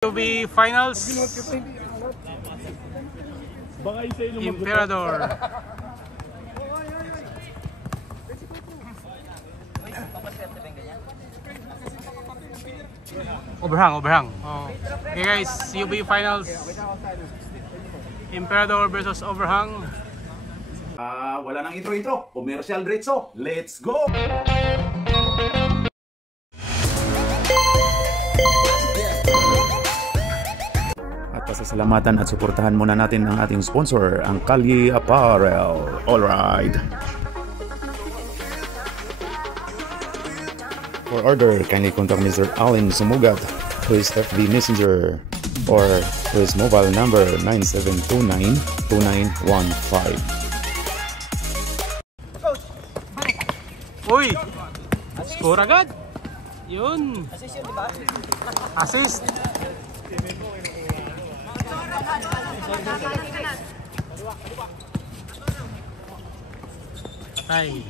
UV Finals. Emperador. Overhang. Oh. Okay guys, UV Finals. Emperador versus Overhang. Wala nang intro. Commercial diretso. Let's go! At pasasalamatan at suportahan muna natin ang ating sponsor, ang Kalye Apparel. Alright. For order, kindly contact Mr. Allen Sumugat, who is FB Messenger, or his mobile number 9729-2915. Uy! Score agad! Yun! Assist yun, diba? Assist! Patay.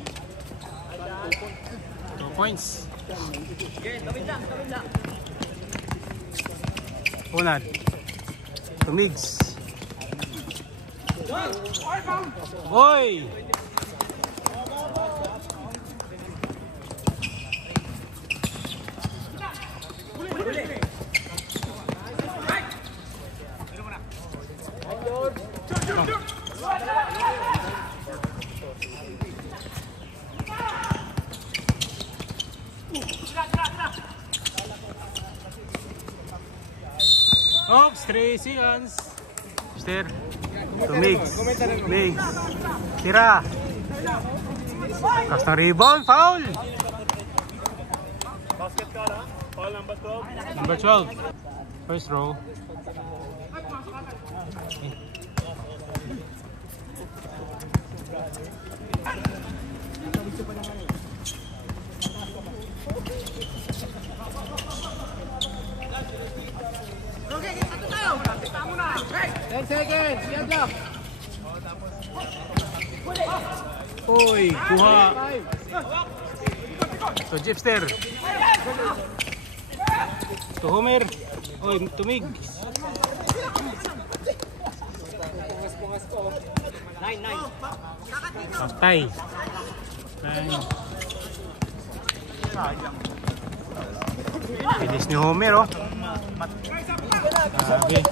2 points. Unad. Tumigs. Oy! Oops, 3 seconds. Mister. Tumigs. Migs. Tira. Kas ng rebound. Foul. Basket ka na? Foul number 12. Number 12. First row. Uy, kuha. So Jipster. To Homer. Uy, tumig. 9. Patay. 9. Finish ni Homer, oh. Okay.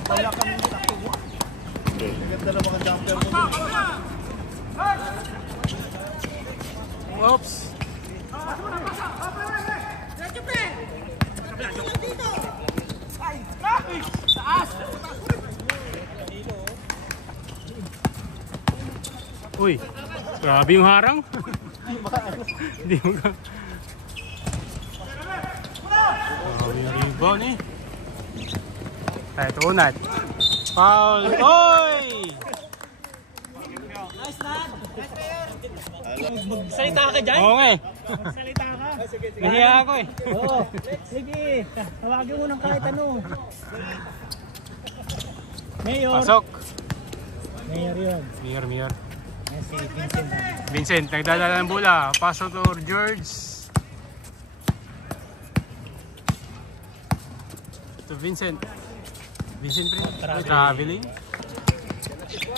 Oops. Uy, grabe yung harang. Hindi mo ka. Grabe yung rebound eh. Tayo ito unad. Foul. Oy! Nice lad. Nice player. Salita ka dyan? Oo nga eh. Salita ka. Nahiya ako eh. Oo. Sige. Tawagin mo ng kahit ano. Mayor. Pasok. Mayor yun. Mayor. Yan si Vincent. Vincent, nagdadala ng bola. Pasok to George. To Vincent. Vincent rin. Traveling.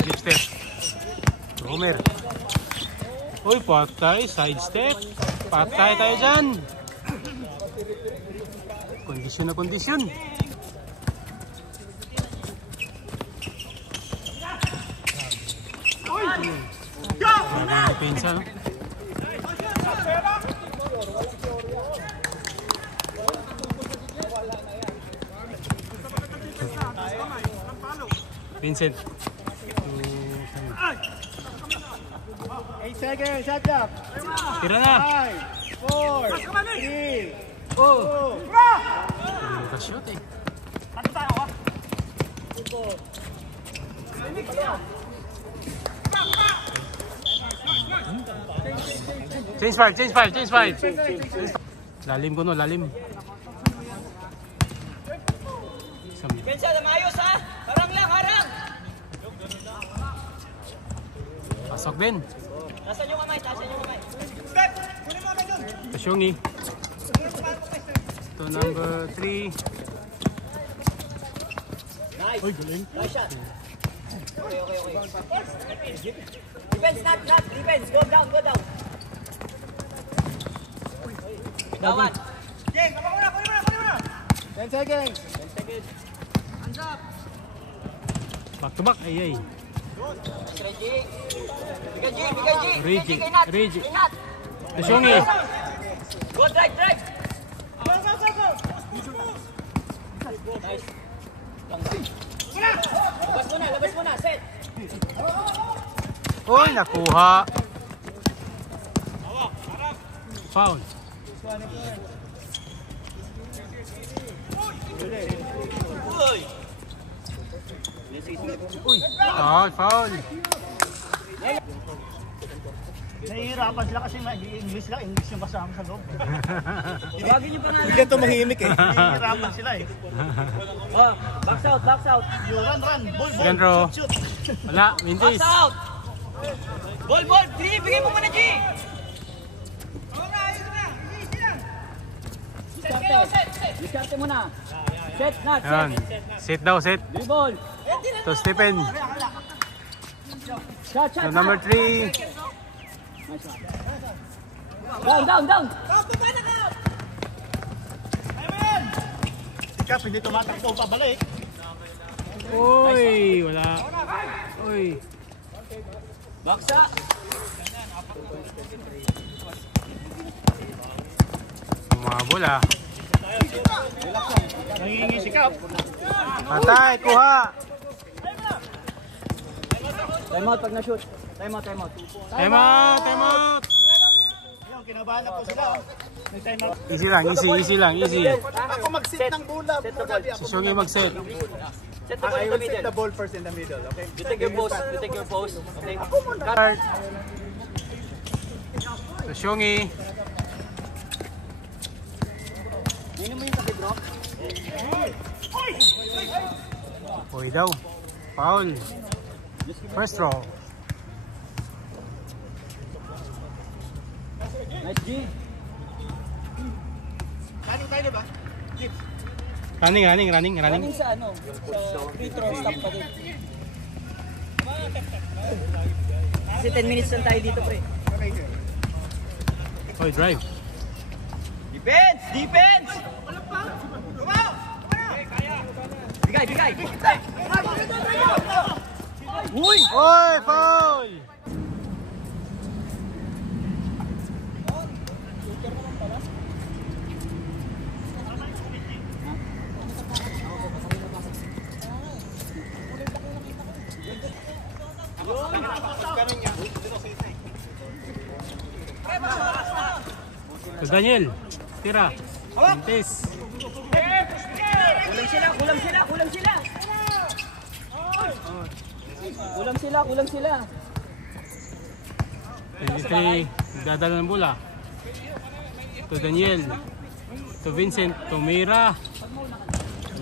Gipster. Homer. Uy, patay. Side step. Patay tayo dyan. Kondisyon na kondisyon. Grabe yung depensa, no? Vincent. 8 seconds. Shot up. Tira na. 5, 4, 3. Oh. Hindi ka shoot eh. Change five. Lalim ko no, lalim. Pensa na maayos ha. Harang. Pasok din. Tasan yung kamay. Kasyongi. To number 3. Nice. Uy, galing. Nice shot. Okay. Defense, not. Defense. Go down. Dawan. Jeng, kapag muna. 10 seconds. Hands up. Back to back. Ay. Reggie. Tasyongi. Go, drive. Go. Nice. Labas muna. Set. Uy, nakuha. Foul. Foul. Nahihirapan sila kasi English yung kasama sa loob. Ibagin niyo pa nga. Hindi to mahimik eh. Nahihirapan sila eh. Oh, box out. Run. Ball. Gandro. Shoot. Wala, Mintis. Box out. Ball. Bigay mo muna, G. Diskarte muna. Set. Ayan. Set daw, set. Ball. To Stephen. Shot. So, number 3. Down. Sikap, hindi tumatakbo pabalik. Uy, wala. Uy. Baksa. Sumabol ah. Nangingi sikap. Patay, kuha. Time out pag na-shoot. Time out. Time out. Ayun, kinabahan na po sila. May time out. Easy lang. Ako mag-set ng bola. Si Shongi mag-set. Set the ball in the middle. the ball first in the middle, okay? You take your post. Okay. Start. So, Shongi. Nino mo yung drop. Uy daw. Foul. First throw. Nice G. Running. Running sa ano? Sa free throw stop pa din. Kasi 10 minutes lang tayo dito, pre. Uy, drive. Defense! Bigay! Uy! Uy, foul! So, Daniel, tira. Mintis. Kulang sila. 23, nagdadala ng bola. To Daniel. To Vincent. To Mira.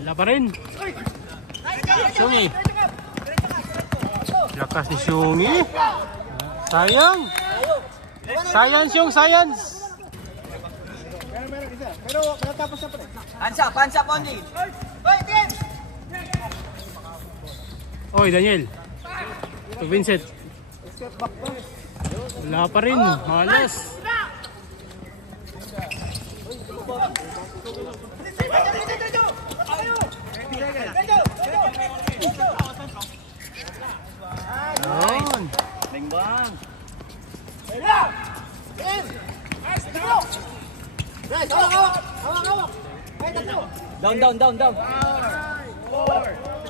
Wala pa rin. Shongi. Lakas ni Shongi. Sayang. Science yung science. Pero tapos na pa rin. Hands up only. Oy, Daniel. To Vincent. Wala pa rin. Malas. Yun. Bingbang. Down.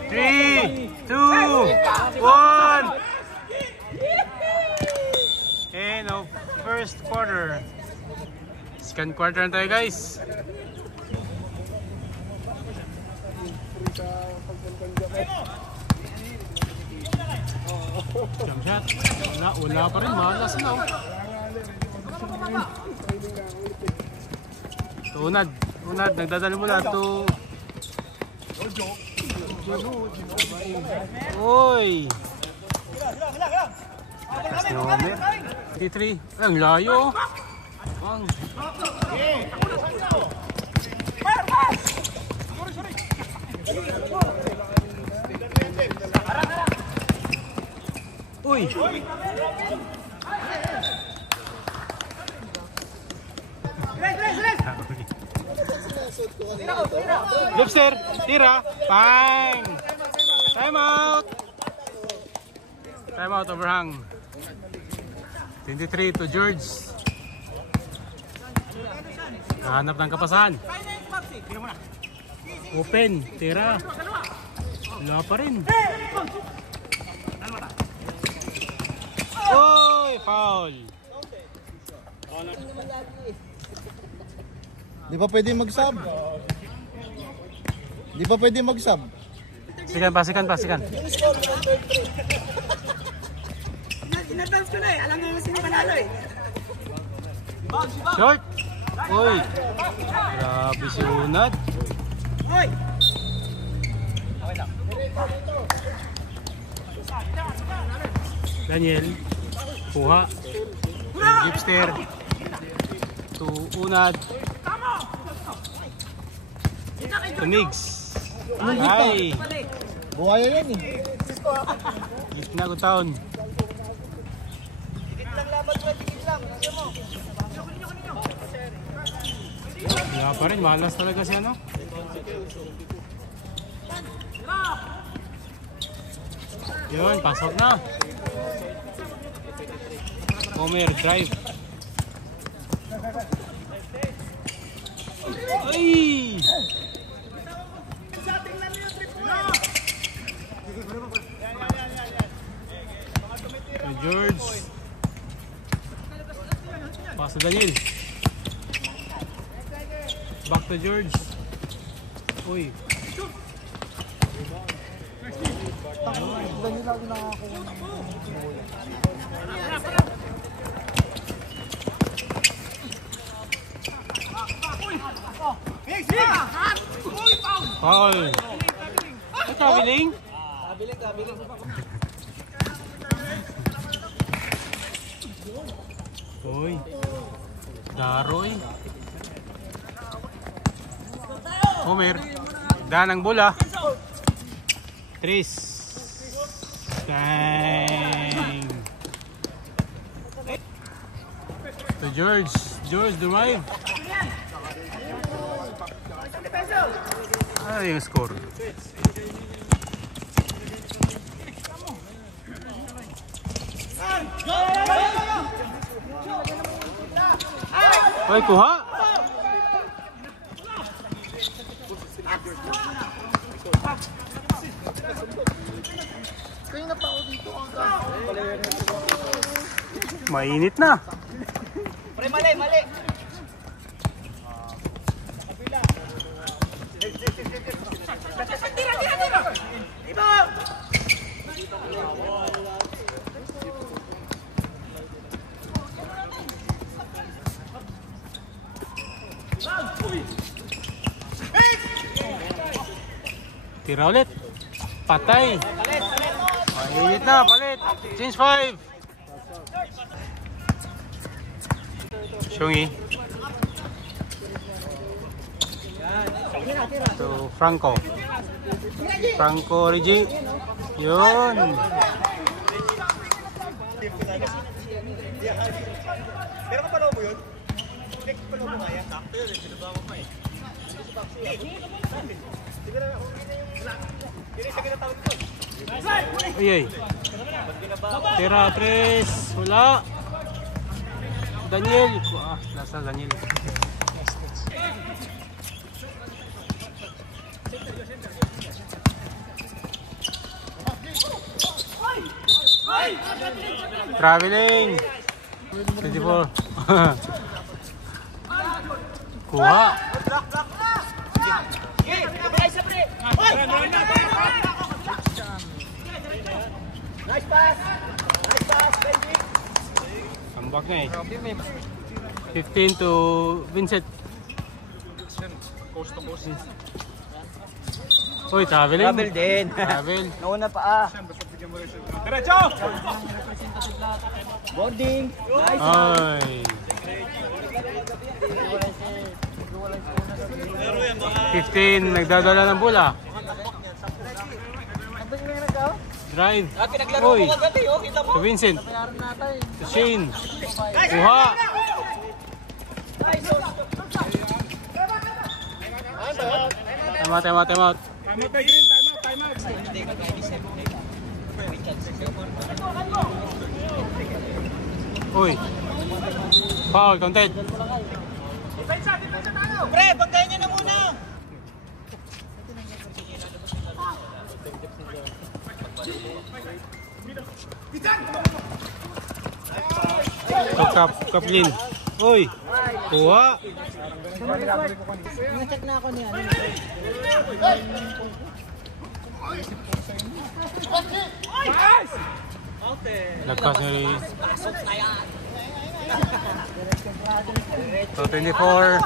3, 2, 1. End of first quarter. Second quarter na tayo, guys. Jump shot. Wala pa rin. Malas na. Unad, nagdadala mo na to. Oy! Si Homer. 23. Ang layo. Ang. Uy! Lobster, tira, bang! Time out! Time out, overhang. 23 to George. Nahanap ng kapasahan. Open, tira. Wala pa rin. Oy, foul. Di ba pwede mag-sub? Di ba pwede mag-sub? Sikan. Inadvance ko na eh. Alam mo sino panalo eh. Short. Uy. Grabe si Unad. Hoy! Daniel. Kuha. Gipster. To Unad. To Migs. Ay. Buhaya yan eh. Gitna ko taon. Wala pa rin. Malas talaga si ano. Yun, pasok na. Homer drive. Ay! George. Pass to Daniel. Back to George. Uy. Foul. Traveling? Uy. Daroy. Homer. Daan ang bola. Tris. Dang. To George. George drive. Ano yung score? Ay, kuha. Mainit na. Pre, mali. Tira. Iba! Tira ulit. Patay. Mainit na, palit. Change 5. Shungi. To Franco. Franco Rigi. Yun. Pero kapalaw mo yun? Kapalaw mo nga yan. Sakto yun. Sinubawa mo eh. Ay. Tira, Tres. Wala. Daniel. Nasa Daniel. Traveling. 24. Kuha. Nice pass, Benji. Comeback na eh. 15 to Vincent. Coast to coast. Uy, traveling. Travel din. Travel. Nauna pa Diretso! Boarding. Nice. Ay. 15, nagdadala ng bola. Drive. Pinaglaro Uy. ko kagabi, oh, kita mo. To Vincent. To Shane. Kuha. Time out. Uy. Foul, counted. Pre, bantayan niya na muna. Kaplin. Uy. Kuha. Check na ako niya. Lagpas ni So 24.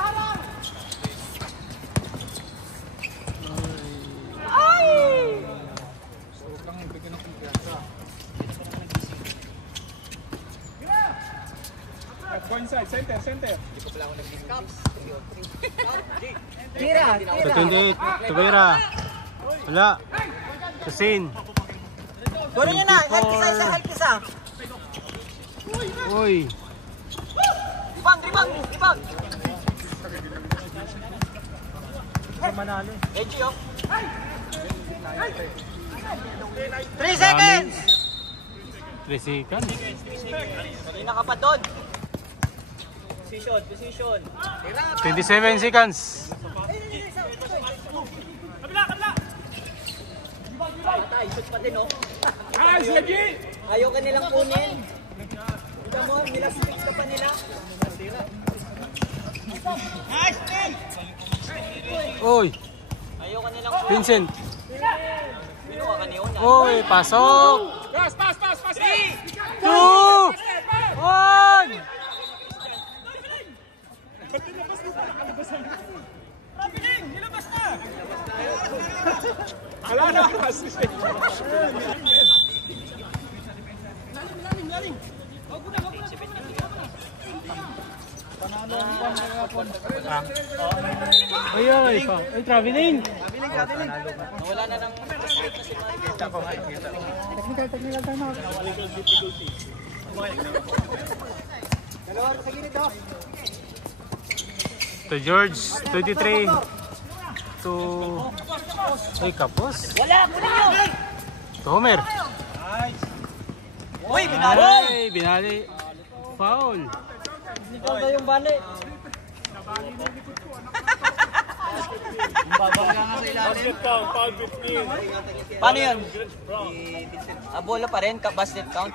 Go inside, center. So 28. Tubera. Wala. Kusin. Guro niya na, help isa. Uy. Ribang. Edgy, oh. 3 seconds! 3 seconds. Kanina ka pa doon. Position. 27 seconds. Patay, shoot pa din, oh. Nice, Leggy! Ayaw ka nilang kunin. Kita mo, nilas-mix ka pa nila. Nice, Uy. ayaw ka nilang kunin. Vincent. Binuha ka ni Una. Uy, pasok. Pass! 2. 1. Wala na! Ay, traveling. Wala na ng straight na si Mike. To George, 23. To... Ay, kapos. Wala, kunin nyo! To Homer. Uy, binalo! Ay, binali. Foul. Ito ba yung bali? Paano yan? Bola pa rin, basket count.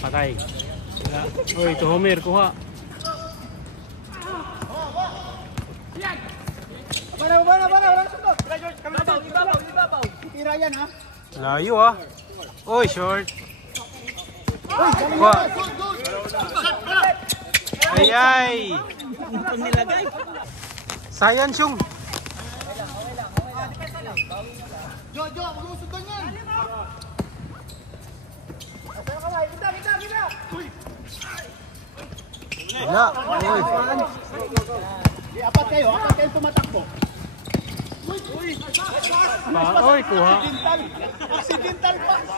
Patay. Wala. Uy, to Homer, kuha. Layo ah. Uy, short. Kuha. Ay. Sayang siyong. Wala. Uy. Apat kayo tumatakbo. Uy, kuha. Accidental pass.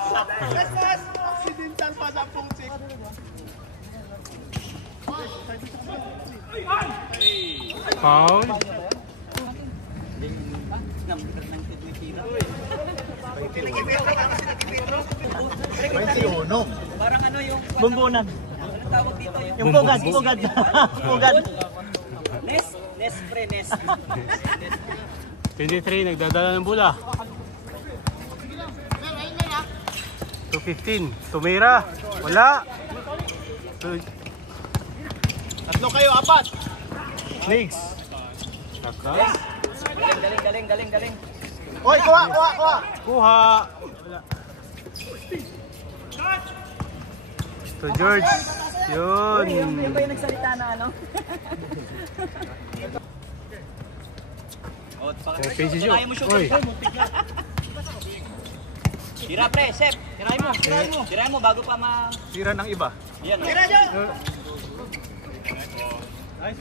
Accidental pass ang pungsik. Foul. Parang ano yung Bumbunan. tawag dito yung Yung pugad. Nes. 23, nagdadala ng bola. 215, tumira. Wala. Tatlo kayo, apat. Legs. Takas. Galing. Oy, kuha. Kuha. Wala. To George. Yun. Yung ba yung nagsalita na ano? Precision. Uy. Tira pre, Sep. Tirahin mo bago pa Tira ng iba. Yan.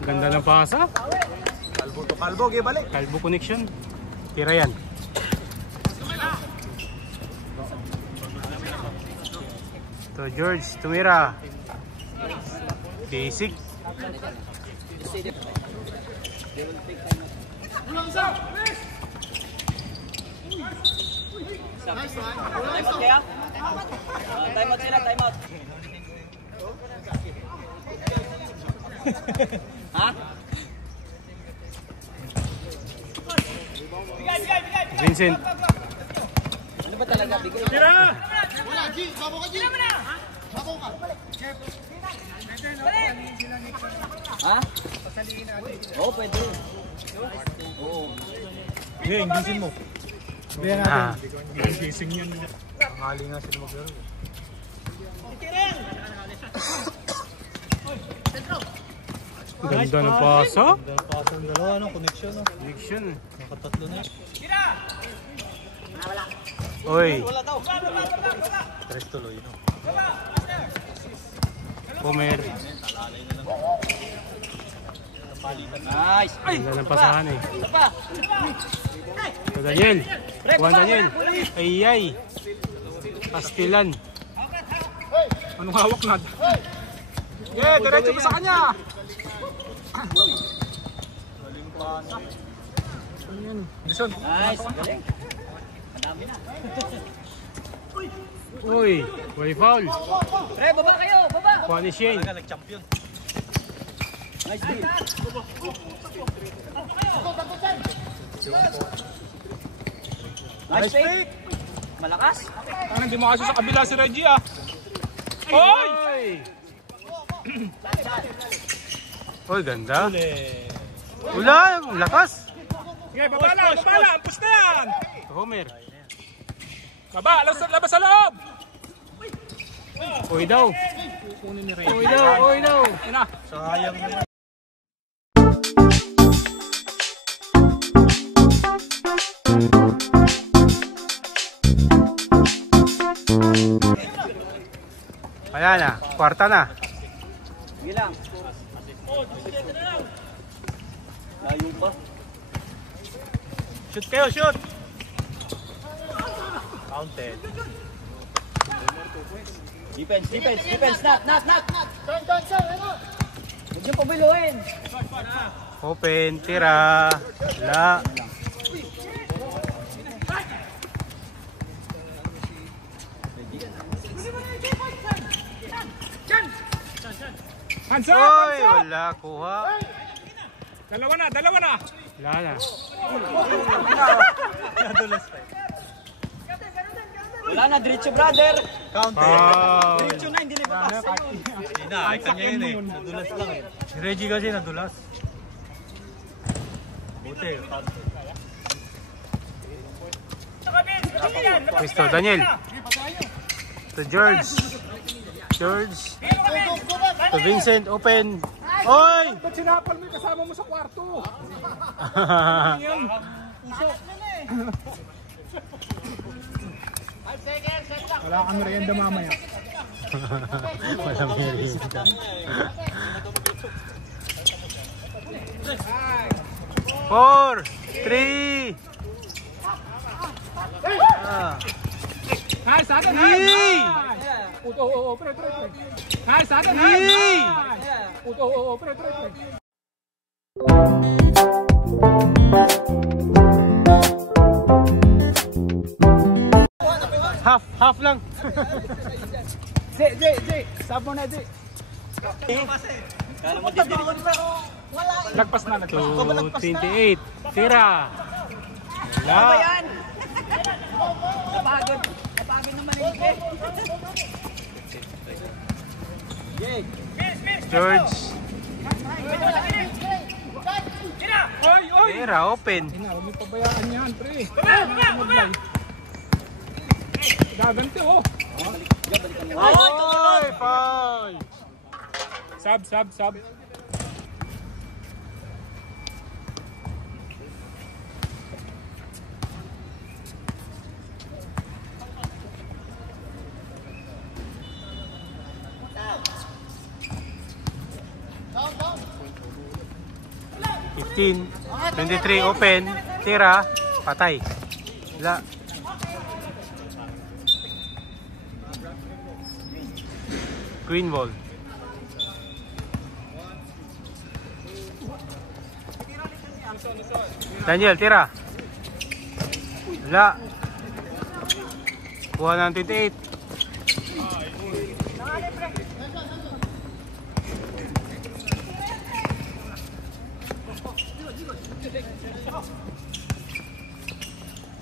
Ganda ng pasa. Kalbo to kalbo, balik. Kalbo connection. Tira yan. To George, tumira. Basic. Timeout kaya? Timeout sila, timeout. Ha? Vincent. Ano ba talaga? Bigay? Tira! Wala, G! Sabo ka, G! Sabo ka! Ha? Oo, pwede. Oo. Ngayon, gisin mo. Sabihan Ah. Gising yun. Mali nga sila maglaro. Ganda ng pasa. Pasang dalawa, no? Connection, no? Connection. Nakatatlo na. Oy. Tres tuloy, no? Homer. Nice. Ganda ng pasahan eh. Isa pa. To Daniel. Juan Daniel. Ay. Pastilan. Anong hawak na? Yeah, diretso pa sa kanya. Nice. Galing. Madami na. Uy. Way foul. Pre, baba kayo. Baba. Juan ni Shane. Talaga nag-champion. Nice deal. Nice fake. Malakas. Parang hindi mo kasi sa kabila si Reggie ah. Oy! Uy, ganda. Ula, lakas. Sige, baba lang. Push na yan. Homer. Baba, labas sa loob. Uy daw. Uy daw. Yan na. Sayang na. Ayan na, kwarta na. Sige lang. Layo pa. Shoot kayo, shoot! Counted. Defense. Knock. Huwag niyo pabiluin. Open, tira. Wala. Hands up, Uy, hands up. wala, kuha. Dalawa na. Wala na. Wala na, diretso brother. Counted. Foul. Diretso na, hindi na ipapasa yun. Hindi na, ay kanya yun eh. Nadulas lang eh. Si Reggie kasi nadulas. Buti, counted. Cristo, Daniel. To George. To Vincent, open. Oy! Ba't sinapal mo yung kasama mo sa kwarto? Wala kang merienda mamaya. Walang merienda. 4, 3. Nice, atin, Hey! nice! Oo, pre. Nice, atin, Hey! nice! Oo, pre. Half lang. J, sab mo na, J. Lagpas na. 228. Tira. Wala. Napagod naman yung eh. George. Oy! Tira, open. Huwag mo pabayaan yan, pre. Gaganti, oh. Oy, foul. Sab. $15, 23, open, tira, Patay. Wala. Green ball. Daniel, tira. Wala. Kuha ng 28.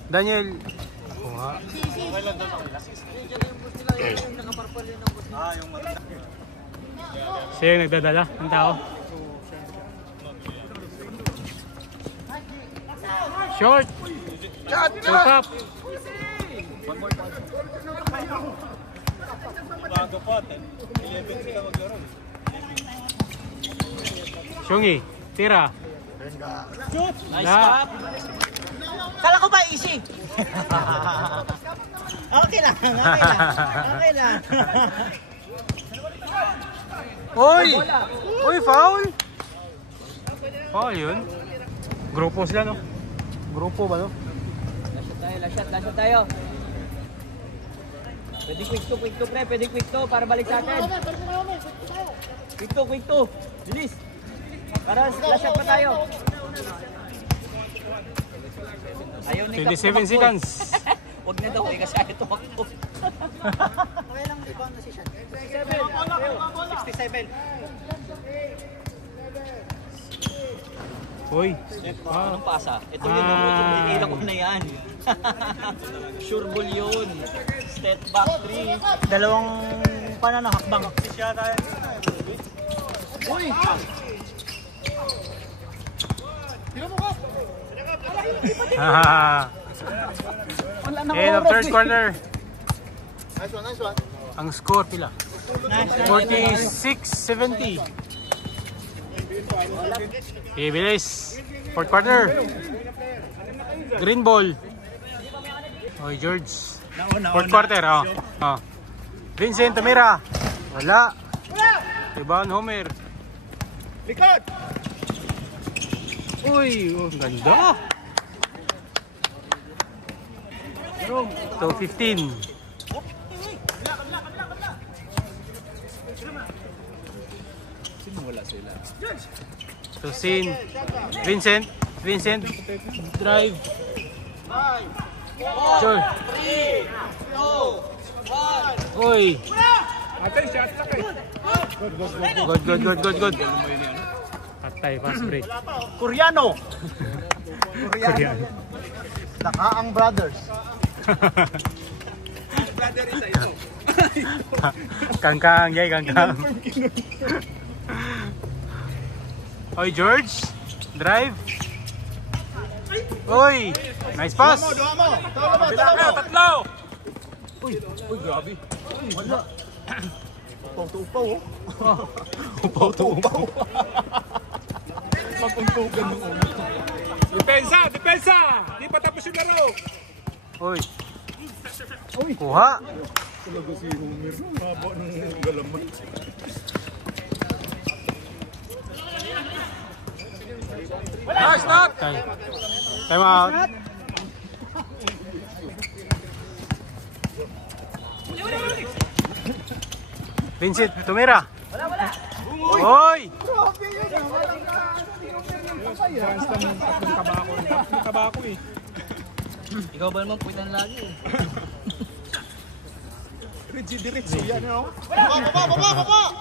Daniel. Kuha. Siya yung nagdadala ng tao. Short. Full cup. Bago pa, 11 sila maglaro. Shungi, tira. Nice La. stop. Kala ko ba easy? Okay lang, okay lang. Okay lang. Oy! Oy, foul! Foul yun. Grupo sila, no? Grupo ba, no? Last shot tayo. Pwede quick to, pre. Pwede quick to para balik sa atin. Quick to. Bilis. Para last shot pa tayo. Ayaw ni 27 seconds. Huwag na daw eh, kasi ayaw tumakbo. Okay lang, ibang decision. 67. Uy. Anong pasa? Ito yun, hinihila ko na yan. Sure ball yun. Step back 3. Dalawang pananahakbang. Uy! End of third quarter. Nice one. Ang score pila? 46-70. Okay, bilis. Fourth quarter. Green ball. Oy, George. Fourth quarter, oh. Vincent, tumira. Wala. Iban, Homer. Likod! Uy, oh, ganda. 2-15. So, Vincent, drive. Chol. 3, 2, 1. Uy. Good. Patay, pass break. Koreano. Koreano. Nakaang brothers. Kangkang, yay, kangkang. Oy, George. Drive. Oy, nice pass. Tatlo! Uy, grabe. Wala. Upaw-tupaw. Upaw. Mapuntugan mo. Depensa! Di pa tapos yung laro. Uy. Kuha. Talaga si Homer. Maba ng galaman. Stop! Time out. Vincent, tumira. Oy! Tabako eh. Ikaw ba naman puwitan lagi eh? Diretso yan, no? Baba!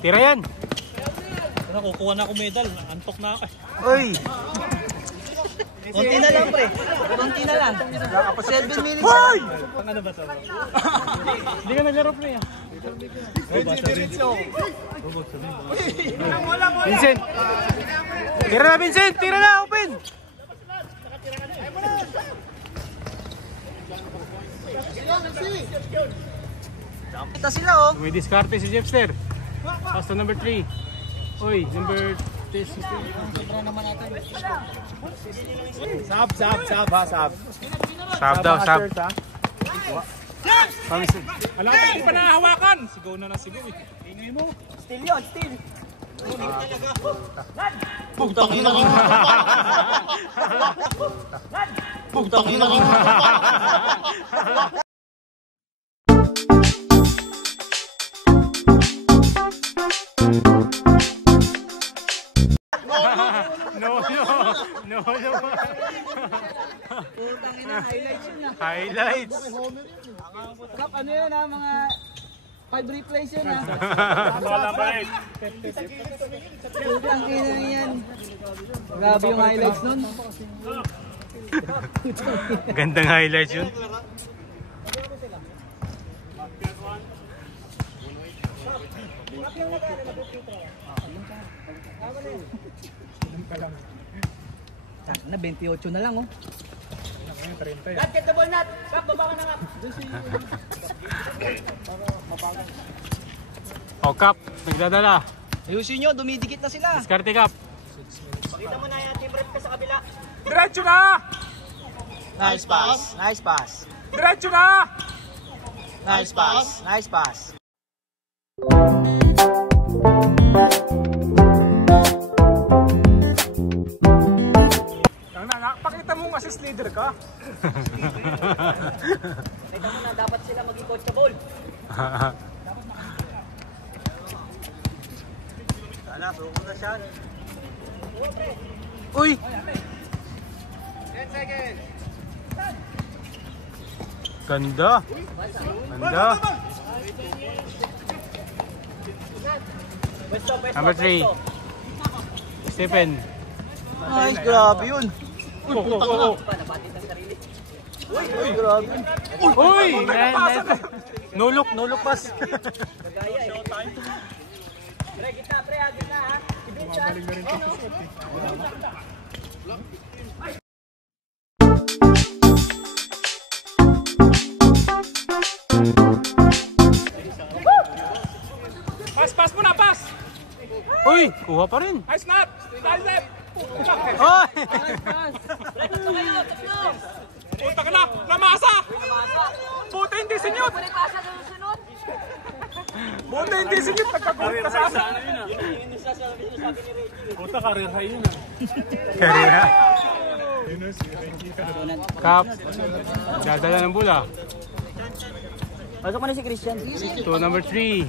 Tira yan. Kukuha na ako medal. Antok na ako. Oy! Konti na lang, pre. Konti na lang. 7 minutes. Hoy! Ano ba sabi? Hindi ka naglaro, pre. Diretso. Vincent! Tira na, Vincent! Tira na! Open! Kita sila oh. May diskarte si Jeffster. Pass to number 3. Uy, number 3. Sobra naman natin. Sab. Sab daw, sab. Alam ko, hindi pa nahahawakan. Sigaw na sigaw eh. Ingay mo. Still yun, still. Putang ina ka. Putang ina ko. No. Putang ina, highlights yun ah. Highlights. Kap, ano yun ah, mga 5 replays yun ah. Putang ina yan. Grabe yung highlights nun. Gandang highlights yun. Na 28 na lang oh. Nat, get the ball Nat! Kap, baba ka na Kap! O, Kap, nagdadala. Ayusin nyo, dumidikit na sila. Diskarte, Kap. Pakita mo na yung team rep ka sa kabila. Diretso na! Nice pass, nice pass. Diretso na! Nice pass, nice pass. Pakita mo nga assist leader ka. Pakita mo na dapat sila maging coachable. Sana, suko na siya. Uy! 10 seconds. Ganda. Ganda. Number 3. Stephen. Nice, grabe yun. Uy! Uy, grabe. Uy! No look pass. Pre, kita, pre, agad na ha. Pass mo na, pass! Uy! Kuha pa rin. Nice Nat! Nice Nat! Oy! Pre, tatlo kayo, tatlo. Punta ka na! Namasa! Buti hindi sinyot! Pre, pasa sa susunod. Buti hindi sinyot! Nagkagulit ka sa asa! Kaya. Kap. Dadala ng bola. Pasok mo na si Christian. To number 3.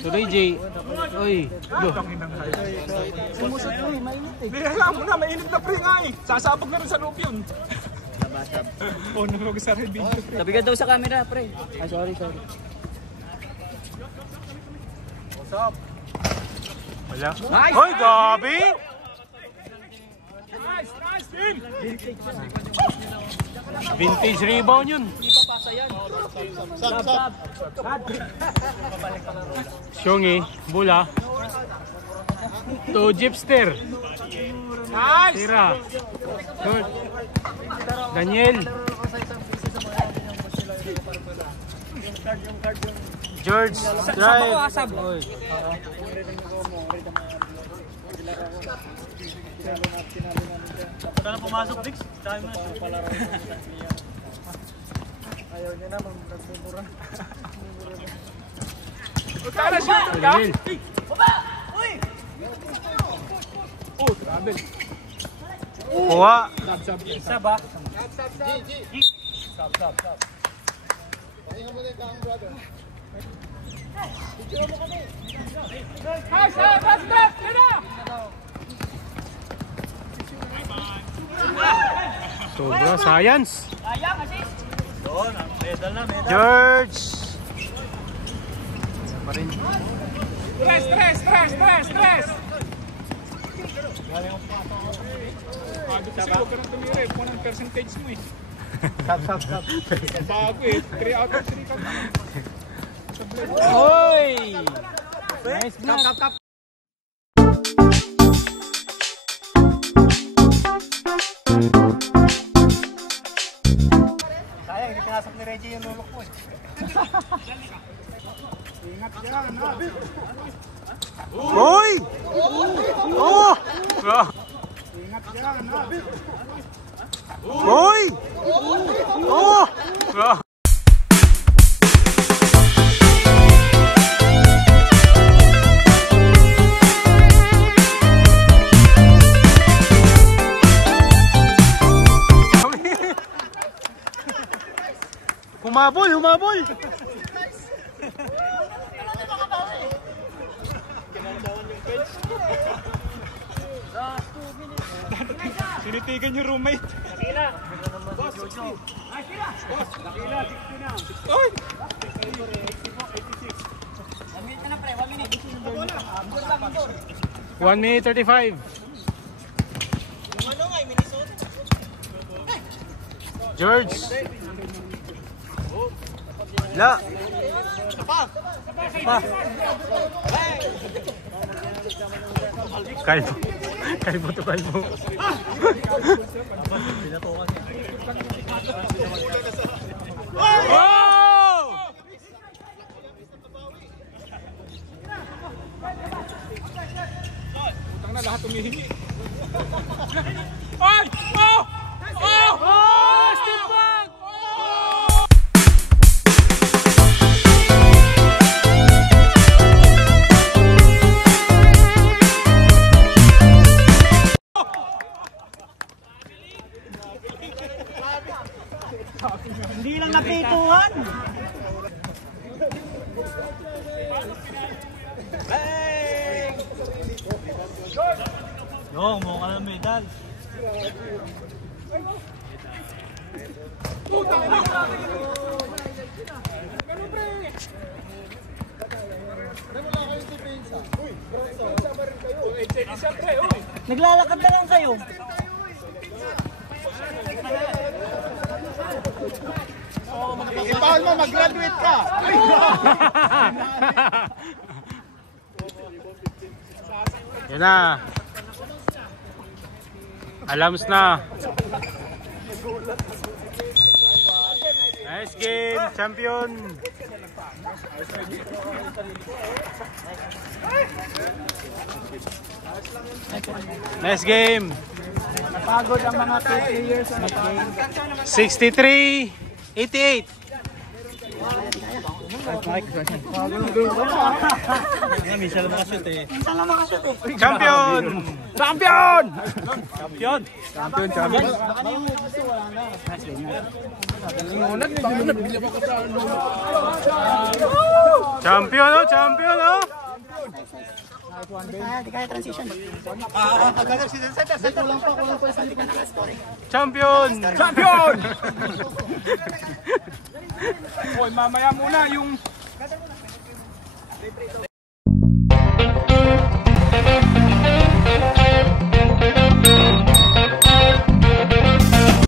To J. Uy. Go. Sumusot mo eh, mainit eh. Alam mo na, mainit na pre nga eh! Sasabog na rin sa loob yun! Oh, nangog sa red video. Tabi ka daw sa camera, pre. Ay, sorry. Wala. Uy, gabi! Nice team! Vintage rebound yun. Sab. Syongi. Bola. To Jipster. Nice! Tira. Good. Daniel. George. Drive. Uy. Ka na pumasok, Dix. Dahil mo na. Ayaw niya na, magmumura. Kaya shoot ka? Daniel. Oh, grabe. Kuha. Isa ba? Pahinga mo na yung kang brother. Nice! Pass! Yan na! Sobra. Science. Sayang, assist. Doon, medal na. George. Isa pa rin. Stress! Kasi huwag ka nang tumira eh. Kung anong percentage mo eh. Bago eh. 3 out of 3 ka na. Oy! Nice block. Tap. Sayang, hindi pinasok ni Reggie yung lulok mo eh. Ingat yan ha. Oy! Oh! Ingat yan ha. Oy! Oh! Humabol, humabol. Sinitigan yung roommate. Oy! 1 minute 35. George. La. Kalbo. Kalbo to kalbo. Oh! Utang na lahat umihingi. Ay! Oh! Oh! Oh! Steve Bag! Hindi lang napituhan. Yo, mo ka ng medal. Naglalakad na lang kayo. Ipahal mo, mag-graduate ka. Yan na. Alams na. Nice game, champion. Nice game. Napagod ang mga players. 63-88. Champion! Champion! Champion! Champion, oh! Champion, oh! Champion! Champion! Hoy, mamaya muna yung